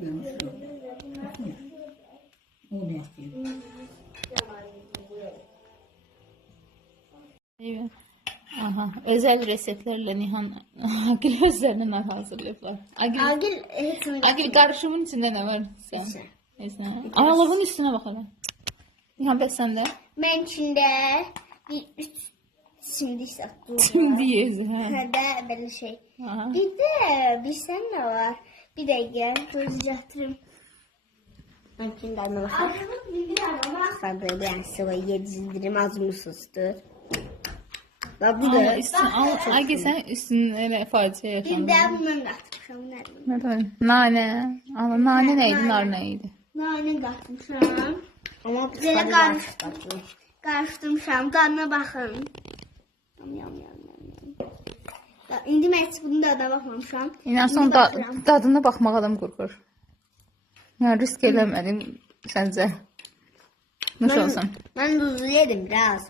Görmüşsün. Onu yapayım. Evet. Aha, özel reseptlerle Nihan Agil özlerinden hazırlayıblar. Agil heç mi? Agil qarışımın içində nə var? Sən. Neyse. Neyse. Analığın üstünə bax hələ. Nihan bəs səndə? Mən içində bir 3 simdik satdım. Şimdi yezi, hə. Hə də belə şey. Aha. Bir də bilsən nə var? Bir dəqiqə gözləyəcəyim. Mümkün gəlmə baxaq. Sadə bir sıvı yedizdirim azmışsızdır. Və bu da Agil sən üstünə elə faciə bir yaşandın. də bundan qatmışam. Nədir? Nə var? Nane. Amma nane nə idi, nar nə idi? Nane qatmışam. Ama Belə qarışdırmışam. Dadına baxın. Yam. İndi mən heç bunun dadına baxmamışam. İnan son dadına baxmaq adam qorxur. Yəni risk eləmədim səncə. Nasıl olsun? Mən duzlu yedim biraz.